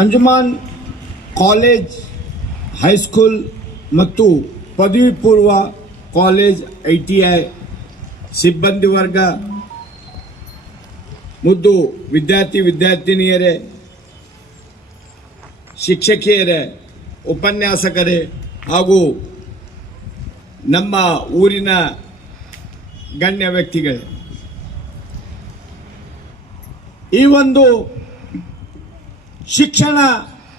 Anjuman college high school ಮತ್ತು ಪದವಿ ಪೂರ್ವ ಕಾಲೇಜ್ ITI ಸಿಬ್ಬಂದಿ ವರ್ಗ, ಮುದ್ದು ವಿದ್ಯಾರ್ಥಿನಿಯರೇ, ಶಿಕ್ಷಕಿಯರೇ, ಉಪನ್ಯಾಸಕರೇ ಹಾಗೂ ನಮ್ಮ ಊರಿನ ಗಣ್ಯ ವ್ಯಕ್ತಿಗಳೇ, ಈ ಒಂದು ಶಿಕ್ಷಣ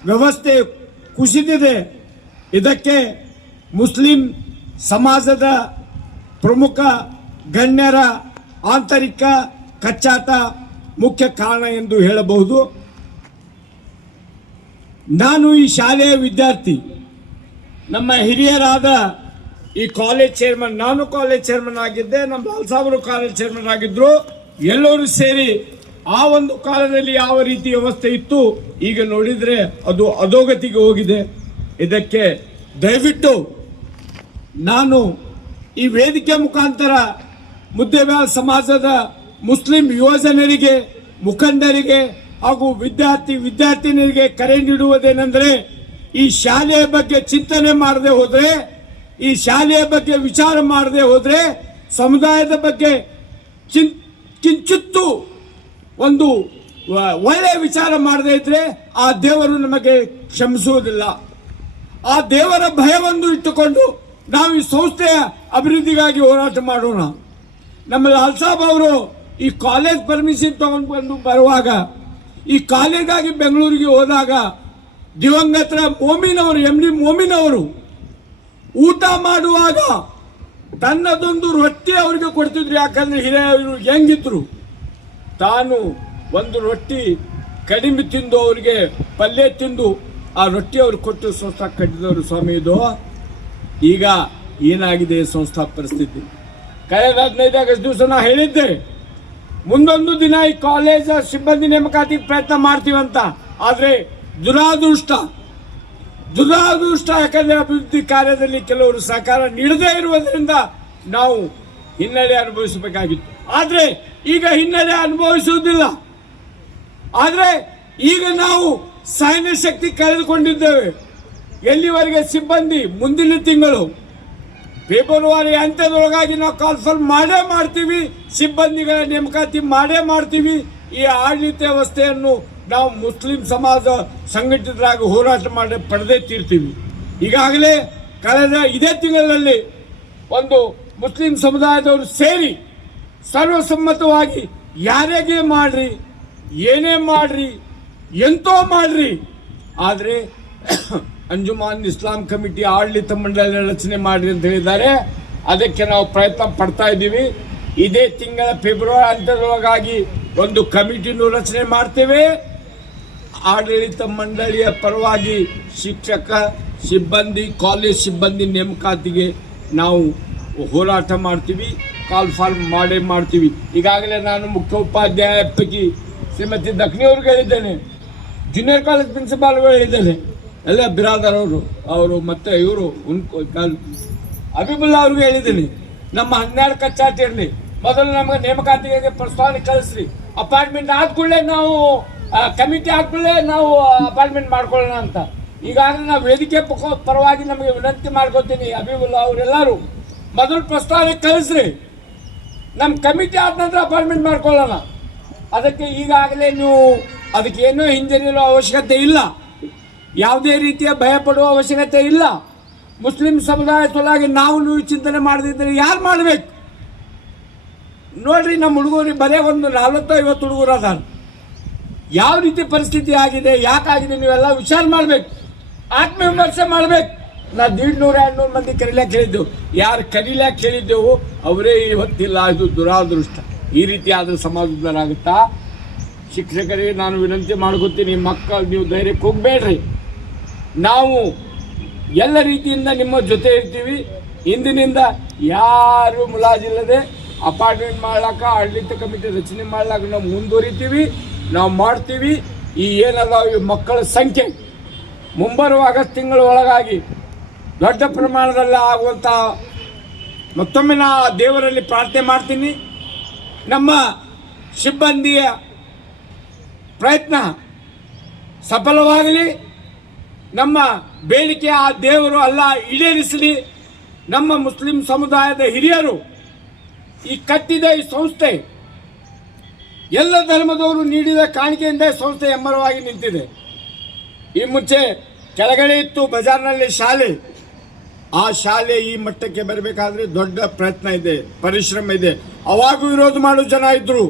ವ್ಯವಸ್ಥೆ ಕುಸಿದಿದೆ. ಇದಕ್ಕೆ ಮುಸ್ಲಿಂ ಸಮಾಜದ ಪ್ರಮುಖ ಗಣ್ಯರ ಆಂತರಿಕ ಕಚ್ಚಾಟ ಮುಖ್ಯ ಕಾರಣ ಎಂದು ಹೇಳಬಹುದು. ನಾನು ಈ ಶಾಲೆಯ ವಿದ್ಯಾರ್ಥಿ. ನಮ್ಮ ಹಿರಿಯರಾದ ಈ ಕಾಲೇಜ್ ಚೇರ್ಮನ್, ನಾನು ಕಾಲೇಜ್ ಚೇರ್ಮನ್ ಆಗಿದ್ದೆ, ನಮ್ಮ ಲಾಲ್ ಸಾಹೇಬರು ಕಾಲೇಜ್ ಚೇರ್ಮನ್ ಆಗಿದ್ರು. ಎಲ್ಲರೂ ಸೇರಿ ಆ ಒಂದು ಕಾಲದಲ್ಲಿ ಯಾವ ರೀತಿ ವ್ಯವಸ್ಥೆ ಇತ್ತು, ಈಗ ನೋಡಿದರೆ ಅದು ಅಧೋಗತಿಗೆ ಹೋಗಿದೆ. ಇದಕ್ಕೆ ದಯವಿಟ್ಟು ನಾನು ಈ ವೇದಿಕೆ ಮುಖಾಂತರ ಮುದ್ದೇಬೇಲ್ ಸಮಾಜದ ಮುಸ್ಲಿಂ ಯುವಜನರಿಗೆ, ಮುಖಂಡರಿಗೆ ಹಾಗೂ ವಿದ್ಯಾರ್ಥಿನಿಯರಿಗೆ ಕರೆ ನೀಡುವುದೇನೆಂದರೆ, ಈ ಶಾಲೆಯ ಬಗ್ಗೆ ಚಿಂತನೆ ಮಾಡದೆ ಹೋದರೆ, ಈ ಶಾಲೆಯ ಬಗ್ಗೆ ವಿಚಾರ ಮಾಡದೆ ಹೋದರೆ, ಸಮುದಾಯದ ಬಗ್ಗೆ ಕಿಂಚಿತ್ತು ಒಂದು ಒಳ್ಳೆಯ ವಿಚಾರ ಮಾಡದೇ ಇದ್ರೆ ಆ ದೇವರು ನಮಗೆ ಕ್ಷಮಿಸುವುದಿಲ್ಲ. ಆ ದೇವರ ಭಯವನ್ನು ಇಟ್ಟುಕೊಂಡು ನಾವು ಈ ಸಂಸ್ಥೆಯ ಅಭಿವೃದ್ಧಿಗಾಗಿ ಹೋರಾಟ ಮಾಡೋಣ. ನಮ್ಮ ಲಾಲ್ ಸಾಬ್ ಅವರು ಈ ಕಾಲೇಜ್ ಪರ್ಮಿಷನ್ ತಗೊಂಡು ಬಂದು ಬರುವಾಗ, ಈ ಕಾಲೇಜಾಗಿ ಬೆಂಗಳೂರಿಗೆ ಹೋದಾಗ ದಿವಂಗತರ ಮೋಮಿನ್ ಅವರು, MD ಮೋಮಿನ್ ಅವರು ಊಟ ಮಾಡುವಾಗ ತನ್ನದೊಂದು ರೊಟ್ಟಿ ಅವರಿಗೆ ಕೊಡ್ತಿದ್ರು. ಯಾಕಂದ್ರೆ ಹಿರಿಯರು ಹೆಂಗಿದ್ರು, ತಾನು ಒಂದು ರೊಟ್ಟಿ ಕಡಿಮೆ ತಿಂದು ಅವರಿಗೆ ಪಲ್ಯ ತಿಂದು ಆ ರೊಟ್ಟಿ ಅವ್ರು ಕೊಟ್ಟು ಸಂಸ್ಥಾ ಕಟ್ಟಿದವರು ಸ್ವಾಮಿ. ಇದು ಈಗ ಏನಾಗಿದೆ ಸಂಸ್ಥಾ ಪರಿಸ್ಥಿತಿ. ಕಳೆದ 15 ಆಗಸ್ಟ್ ದಿವಸ ನಾ ಹೇಳಿದ್ದೆ, ಮುಂದೊಂದು ದಿನ ಈ ಕಾಲೇಜ್ ಸಿಬ್ಬಂದಿ ನೇಮಕಾತಿಗೆ ಪ್ರಯತ್ನ ಮಾಡ್ತೀವಂತ. ಆದರೆ ದುರಾದೃಷ್ಟ ಯಾಕಂದ್ರೆ ಅಭಿವೃದ್ಧಿ ಕಾರ್ಯದಲ್ಲಿ ಕೆಲವರು ಸಹಕಾರ ನೀಡದೇ ಇರುವುದರಿಂದ ನಾವು ಹಿನ್ನಡೆ ಅನುಭವಿಸಬೇಕಾಗಿತ್ತು. ಆದರೆ ಈಗ ಹಿನ್ನಡೆ ಅನುಭವಿಸುವುದಿಲ್ಲ. ಆದರೆ ಈಗ ನಾವು ಸೈನ್ಯ ಶಕ್ತಿ ಕಳೆದುಕೊಂಡಿದ್ದೇವೆ. ಎಲ್ಲಿವರೆಗೆ ಸಿಬ್ಬಂದಿ ಮುಂದಿನ ತಿಂಗಳು ಫೆಬ್ರವರಿ ಅಂತ್ಯದೊಳಗಾಗಿ ನಾವು ಕಾಲ್ಫಾರ್ಮ್ ಮಾಡೇ ಮಾಡ್ತೀವಿ, ಸಿಬ್ಬಂದಿಗಳ ನೇಮಕಾತಿ ಮಾಡೇ ಮಾಡ್ತೀವಿ. ಈ ಆಡಳಿತ ವ್ಯವಸ್ಥೆಯನ್ನು ನಾವು ಮುಸ್ಲಿಂ ಸಮಾಜ ಸಂಘಟಿತರಾಗಿ ಹೋರಾಟ ಮಾಡಿ ಪಡೆದೇ ತೀರ್ತೀವಿ. ಈಗಾಗಲೇ ಕಳೆದ ಇದೇ ತಿಂಗಳಲ್ಲಿ ಒಂದು ಮುಸ್ಲಿಂ ಸಮುದಾಯದವರು ಸೇರಿ ಸರ್ವಸಮ್ಮತವಾಗಿ ಯಾರಿಗೆ ಮಾಡ್ರಿ, ಏನೇ ಮಾಡ್ರಿ, ಎಂತೋ ಮಾಡ್ರಿ, ಆದರೆ ಅಂಜುಮಾನ್ ಇಸ್ಲಾಂ ಕಮಿಟಿ ಆಡಳಿತ ಮಂಡಳಿ ರಚನೆ ಮಾಡ್ರಿ ಅಂತ ಹೇಳಿದ್ದಾರೆ. ಅದಕ್ಕೆ ನಾವು ಪ್ರಯತ್ನ ಪಡ್ತಾ ಇದ್ದೀವಿ. ಇದೇ ತಿಂಗಳ ಫೆಬ್ರವರಿ ಅಂತ್ಯದೊಳಗಾಗಿ ಒಂದು ಕಮಿಟಿನೂ ರಚನೆ ಮಾಡ್ತೇವೆ. ಆಡಳಿತ ಮಂಡಳಿಯ ಪರವಾಗಿ ಶಿಕ್ಷಕ ಸಿಬ್ಬಂದಿ, ಕಾಲೇಜ್ ಸಿಬ್ಬಂದಿ ನೇಮಕಾತಿಗೆ ನಾವು ಹೋರಾಟ ಮಾಡ್ತೀವಿ, ಕಾಲ್ ಫಾರ್ಮ್ ಮಾಡೇ ಮಾಡ್ತೀವಿ. ಈಗಾಗಲೇ ನಾನು ಮುಖ್ಯೋಪಾಧ್ಯಾಯ ಪೈಕಿ ಶ್ರೀಮತಿ ದಕ್ನಿ ಅವ್ರಿಗೆ ಹೇಳಿದ್ದೇನೆ, ಜೂನಿಯರ್ ಕಾಲೇಜ್ ಪ್ರಿನ್ಸಿಪಾಲ್ಗಳು ಹೇಳಿದ್ದೇನೆ, ಎಲ್ಲ ಬಿರಾದರ್ ಅವರು ಮತ್ತೆ ಇವರು ಅಬಿಬುಲ್ಲಾ ಅವ್ರಿಗೆ ಹೇಳಿದ್ದೀನಿ. ನಮ್ಮ 12 ಕಚ್ಚಾಟ ಇರಲಿ, ಮೊದಲು ನಮಗೆ ನೇಮಕಾತಿಗೆ ಪ್ರಸ್ತಾವನೆ ಕಳಿಸ್ರಿ, ಅಪಾಯಿಂಟ್ಮೆಂಟ್ ಆದ್ಕೂಡಲೇ ನಾವು ಕಮಿಟಿ ಆದ್ಕೂಡಲೇ ನಾವು ಅಪಾಯಿಂಟ್ಮೆಂಟ್ ಮಾಡ್ಕೊಳ್ಳೋಣ ಅಂತ. ಈಗಾಗಲೇ ನಾವು ವೇದಿಕೆ ಪರವಾಗಿ ನಮಗೆ ವಿನಂತಿ ಮಾಡ್ಕೋತೀನಿ, ಅಬಿಬುಲ್ಲಾ ಅವರೆಲ್ಲರೂ ಮೊದಲು ಪ್ರಸ್ತಾವನೆ ಕಳಿಸ್ರಿ, ನಮ್ಮ ಕಮಿಟಿ ಆದ ನಂತರ ಅಪಾಯಿಂಟ್ಮೆಂಟ್ ಮಾಡ್ಕೊಳ್ಳೋಣ. ಅದಕ್ಕೆ ಈಗಾಗಲೇ ನೀವು ಅದಕ್ಕೇನೋ ಹಿಂಜರಿಯುವ ಅವಶ್ಯಕತೆ ಇಲ್ಲ, ಯಾವುದೇ ರೀತಿಯ ಭಯ ಪಡುವ ಅವಶ್ಯಕತೆ ಇಲ್ಲ. ಮುಸ್ಲಿಂ ಸಮುದಾಯ ಸಲುವಾಗಿ ನೀವು ಚಿಂತನೆ ಮಾಡದಿದ್ದರೆ ಯಾರು ಮಾಡಬೇಕು? ನೋಡ್ರಿ, ನಮ್ಮ ಹುಡುಗರಿಗೆ ಬರೇ ಒಂದು 40-50 ಹುಡುಗರು ಅದಾರ. ಯಾವ ರೀತಿ ಪರಿಸ್ಥಿತಿ ಆಗಿದೆ, ಯಾಕಾಗಿದೆ, ನೀವೆಲ್ಲ ವಿಚಾರ ಮಾಡಬೇಕು, ಆತ್ಮವಿಮರ್ಶೆ ಮಾಡಬೇಕು. ನಾ 150-200 ಮಂದಿ ಕರೀಲಾಕ್ ಹೇಳಿದ್ದೆವು. ಯಾರು ಕರೀಲಾಕ್ ಹೇಳಿದ್ದೆವು ಅವರೇ ಇವತ್ತಿಲ್ಲ. ಇದು ದುರಾದೃಷ್ಟ. ಈ ರೀತಿ ಆದರೂ ಸಮಾಜದಾಗುತ್ತಾ? ಶಿಕ್ಷಕರಿಗೆ ನಾನು ವಿನಂತಿ ಮಾಡ್ಕೊತೀನಿ, ಮಕ್ಕಳು ನೀವು ಧೈರ್ಯಕ್ಕೆ ಹೋಗಬೇಡ್ರಿ. ನಾವು ಎಲ್ಲ ರೀತಿಯಿಂದ ನಿಮ್ಮ ಜೊತೆ ಇರ್ತೀವಿ. ಇಂದಿನಿಂದ ಯಾರು ಮುಲಾಜಿಲ್ಲದೆ ಅಪಾರ್ಟ್ಮೆಂಟ್ ಮಾಡ್ಲಾಕ, ಆಡಳಿತ ಕಮಿಟಿ ರಚನೆ ಮಾಡ್ಲಾಕ ನಾವು ಮುಂದುವರಿತೀವಿ, ನಾವು ಮಾಡ್ತೀವಿ. ಈ ಏನದಾವ ಈ ಮಕ್ಕಳ ಸಂಖ್ಯೆ ಮುಂಬರುವ ಆಗಸ್ಟ್ ತಿಂಗಳ ಒಳಗಾಗಿ ದೊಡ್ಡ ಪ್ರಮಾಣದಲ್ಲಿ ಆಗುವಂಥ ಮತ್ತೊಮ್ಮೆ ನಾ ದೇವರಲ್ಲಿ ಪ್ರಾರ್ಥನೆ ಮಾಡ್ತೀನಿ. ನಮ್ಮ ಸಿಬ್ಬಂದಿಯ ಪ್ರಯತ್ನ ಸಫಲವಾಗಲಿ, ನಮ್ಮ ಬೇಡಿಕೆ ಆ ದೇವರು ಅಲ್ಲ ಈಡೇರಿಸಲಿ. ನಮ್ಮ ಮುಸ್ಲಿಂ ಸಮುದಾಯದ ಹಿರಿಯರು ಈ ಕಟ್ಟಿದ ಈ ಸಂಸ್ಥೆ ಎಲ್ಲ ಧರ್ಮದವರು ನೀಡಿದ ಕಾಣಿಕೆಯಿಂದ ಸಂಸ್ಥೆ ಎಮ್ಮರವಾಗಿ ನಿಂತಿದೆ. ಈ ಮುಂಚೆ ಕೆಳಗಡೆ ಇತ್ತು ಬಜಾರ್ನಲ್ಲಿ ಶಾಲೆ. ಆ ಶಾಲೆ ಈ ಮಟ್ಟಕ್ಕೆ ಬರಬೇಕಾದ್ರೆ ದೊಡ್ಡ ಪ್ರಯತ್ನ ಇದೆ, ಪರಿಶ್ರಮ ಇದೆ. ಅವಾಗೂ ವಿರೋಧ ಮಾಡೋ ಜನ ಇದ್ರು,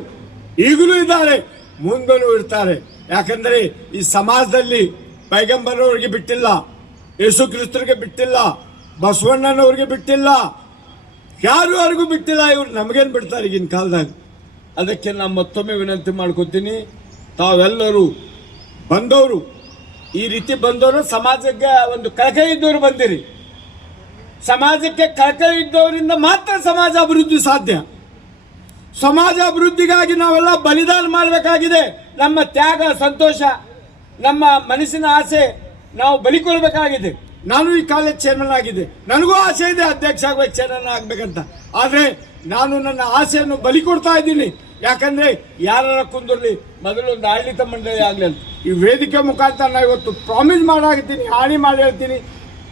ಈಗಲೂ ಇದ್ದಾರೆ, ಮುಂದೂ ಇರ್ತಾರೆ. ಯಾಕಂದರೆ ಈ ಸಮಾಜದಲ್ಲಿ ಪೈಗಂಬರವರಿಗೆ ಬಿಟ್ಟಿಲ್ಲ, ಯೇಸು ಕ್ರಿಸ್ತರಿಗೆ ಬಿಟ್ಟಿಲ್ಲ, ಬಸವಣ್ಣನವ್ರಿಗೆ ಬಿಟ್ಟಿಲ್ಲ, ಯಾರಿಗೂ ಬಿಟ್ಟಿಲ್ಲ. ಇವ್ರು ನಮಗೇನು ಬಿಡ್ತಾರೆ ಈಗಿನ ಕಾಲದಾಗ? ಅದಕ್ಕೆ ನಾನು ಮತ್ತೊಮ್ಮೆ ವಿನಂತಿ ಮಾಡ್ಕೊತೀನಿ, ತಾವೆಲ್ಲರೂ ಬಂದವರು, ಈ ರೀತಿ ಬಂದವರು ಸಮಾಜಕ್ಕೆ ಒಂದು ಕಳಕಳಿ ಇದ್ದವರು ಬಂದಿರಿ. ಸಮಾಜಕ್ಕೆ ಕಳಕಳಿ ಇದ್ದವರಿಂದ ಮಾತ್ರ ಸಮಾಜ ಅಭಿವೃದ್ಧಿ ಸಾಧ್ಯ. ಸಮಾಜ ಅಭಿವೃದ್ಧಿಗಾಗಿ ನಾವೆಲ್ಲ ಬಲಿದಾನ ಮಾಡಬೇಕಾಗಿದೆ. ನಮ್ಮ ತ್ಯಾಗ, ಸಂತೋಷ, ನಮ್ಮ ಮನಸ್ಸಿನ ಆಸೆ ನಾವು ಬಲಿಕೊಳ್ಬೇಕಾಗಿದೆ. ನಾನು ಈ ಕಾಲೇಜ್ ಚೇರ್ಮನ್ ಆಗಿದೆ, ನನಗೂ ಆಸೆ ಇದೆ ಅಧ್ಯಕ್ಷ ಆಗಬೇಕು, ಚೇರ್ಮನ್ ಆಗಬೇಕಂತ. ಆದರೆ ನಾನು ನನ್ನ ಆಸೆಯನ್ನು ಬಲಿ ಕೊಡ್ತಾ ಇದ್ದೀನಿ. ಯಾಕಂದರೆ ಯಾರ ಕುಂದಿರಲಿ, ಮೊದಲೊಂದು ಆಡಳಿತ ಮಂಡಳಿ ಆಗಲಿ ಅಂತ ಈ ವೇದಿಕೆ ಮುಖಾಂತರ ನಾವು ಇವತ್ತು ಪ್ರಾಮಿಸ್ ಮಾಡಾಗಿದ್ದೀನಿ, ಹಾನಿ ಮಾಡಿ ಹೇಳ್ತೀನಿ,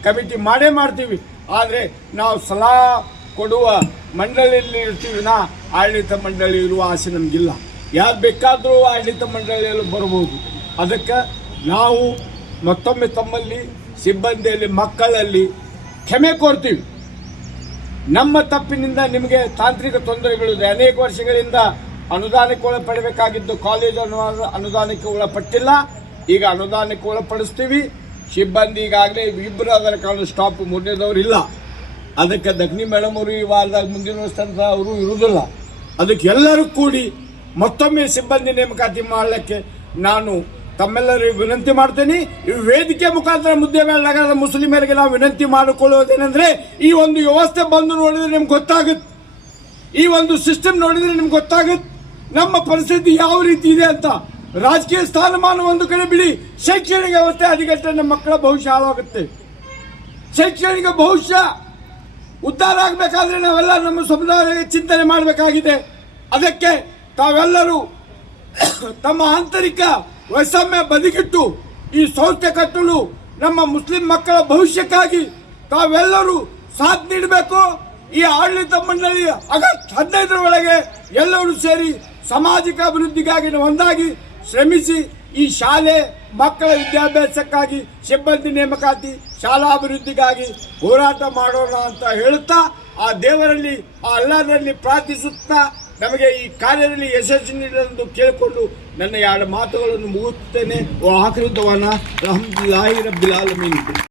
ಕಮಿಟಿ ಮಾಡೇ ಮಾಡ್ತೀವಿ. ಆದರೆ ನಾವು ಸಲಹಾ ಕೊಡುವ ಮಂಡಳಿಯಲ್ಲಿ ಇರ್ತೀವಿ, ಆಡಳಿತ ಮಂಡಳಿ ಇರುವ ಆಸೆ ನಮಗಿಲ್ಲ. ಯಾರು ಬೇಕಾದರೂ ಆಡಳಿತ ಮಂಡಳಿಯಲ್ಲಿ ಬರ್ಬೋದು. ಅದಕ್ಕೆ ನಾವು ಮತ್ತೊಮ್ಮೆ ತಮ್ಮಲ್ಲಿ, ಸಿಬ್ಬಂದಿಯಲ್ಲಿ, ಮಕ್ಕಳಲ್ಲಿ ಕ್ಷಮೆ ಕೋರ್ತೀವಿ. ನಮ್ಮ ತಪ್ಪಿನಿಂದ ನಿಮಗೆ ತಾಂತ್ರಿಕ ತೊಂದರೆಗಳಿದೆ. ಅನೇಕ ವರ್ಷಗಳಿಂದ ಅನುದಾನಕ್ಕೆ ಒಳಪಡಬೇಕಾಗಿದ್ದು ಕಾಲೇಜು ಅನುದಾನಕ್ಕೆ ಒಳಪಟ್ಟಿಲ್ಲ. ಈಗ ಅನುದಾನಕ್ಕೆ ಒಳಪಡಿಸ್ತೀವಿ. ಸಿಬ್ಬಂದಿ ಈಗಾಗಲೇ ಇಬ್ಬರು ಅದರ ಕಾರಣ ಸ್ಟಾಪ್, ಮೂರನೇದವರು ಇಲ್ಲ. ಅದಕ್ಕೆ ದಕ್ಷಿಣಿ ಮೇಡಮ್ ಅವರು ಈ ವಾರದಾಗ ಮುಂದಿನ ವರ್ಷ ಅವರು ಇರುವುದಿಲ್ಲ. ಅದಕ್ಕೆ ಎಲ್ಲರೂ ಕೂಡಿ ಮತ್ತೊಮ್ಮೆ ಸಿಬ್ಬಂದಿ ನೇಮಕಾತಿ ಮಾಡಲಿಕ್ಕೆ ನಾನು ತಮ್ಮೆಲ್ಲರಿಗೂ ವಿನಂತಿ ಮಾಡ್ತೇನೆ. ಈ ವೇದಿಕೆ ಮುಖಾಂತರ ಮುದ್ದೇಬೇಳೆ ನಗರದ ಮುಸ್ಲಿಮರಿಗೆ ನಾವು ವಿನಂತಿ ಮಾಡಿಕೊಳ್ಳೋದೇನೆಂದರೆ, ಈ ಒಂದು ವ್ಯವಸ್ಥೆ ಬಂದು ನೋಡಿದ್ರೆ ನಿಮ್ಗೆ ಗೊತ್ತಾಗುತ್ತೆ, ಈ ಒಂದು ಸಿಸ್ಟಮ್ ನೋಡಿದ್ರೆ ನಿಮ್ಗೆ ಗೊತ್ತಾಗುತ್ತೆ ನಮ್ಮ ಪರಿಸ್ಥಿತಿ ಯಾವ ರೀತಿ ಇದೆ ಅಂತ. ರಾಜಕೀಯ ಸ್ಥಾನಮಾನ ಒಂದು ಕಡೆ ಬಿಡಿ, ಶೈಕ್ಷಣಿಕ ವ್ಯವಸ್ಥೆ ಹದಗೆಟ್ಟರೆ ನಮ್ಮ ಮಕ್ಕಳ ಭವಿಷ್ಯ ಹಾಳಾಗುತ್ತೆ. ಶೈಕ್ಷಣಿಕ ಭವಿಷ್ಯ ಉದ್ಧಾರ ಆಗಬೇಕಾದ್ರೆ ನಾವೆಲ್ಲ ನಮ್ಮ ಸಮುದಾಯಕ್ಕೆ ಚಿಂತನೆ ಮಾಡಬೇಕಾಗಿದೆ. ಅದಕ್ಕೆ ತಾವೆಲ್ಲರೂ ತಮ್ಮ ಆಂತರಿಕ ವೈಷಮ್ಯ ಬದಿಗಿಟ್ಟು ಈ ಸಂಸ್ಥೆ ಕಟ್ಟಲು ನಮ್ಮ ಮುಸ್ಲಿಂ ಮಕ್ಕಳ ಭವಿಷ್ಯಕ್ಕಾಗಿ ತಾವೆಲ್ಲರೂ ಸಾಥ್ ನೀಡಬೇಕು. ಈ ಆಡಳಿತ ಮಂಡಳಿ ಆಗಸ್ಟ್ 15ರ ಒಳಗೆ ಎಲ್ಲರೂ ಸೇರಿ ಸಾಮಾಜಿಕ ಅಭಿವೃದ್ಧಿಗಾಗಿ ಒಂದಾಗಿ ಶ್ರಮಿಸಿ ಈ ಶಾಲೆ ಮಕ್ಕಳ ವಿದ್ಯಾಭ್ಯಾಸಕ್ಕಾಗಿ, ಸಿಬ್ಬಂದಿ ನೇಮಕಾತಿ, ಶಾಲಾ ಅಭಿವೃದ್ಧಿಗಾಗಿ ಹೋರಾಟ ಮಾಡೋಣ ಅಂತ ಹೇಳುತ್ತಾ, ಆ ದೇವರಲ್ಲಿ, ಆ ಅಲ್ಲಾಹನಲ್ಲಿ ಪ್ರಾರ್ಥಿಸುತ್ತಾ ನಮಗೆ ಈ ಕಾರ್ಯದಲ್ಲಿ ಯಶಸ್ಸು ನೀಡಲೆಂದು ಕೇಳಿಕೊಂಡು ನನ್ನ ಎರಡು ಮಾತುಗಳನ್ನು ಮುಗಿಸುತ್ತೇನೆ. ಆಖರಿ ದವಾನ ಅಲ್ಹಮ್ದುಲಿಲ್ಲಾಹಿ ರಬ್ಬಿಲ್ ಆಲಮೀನ್.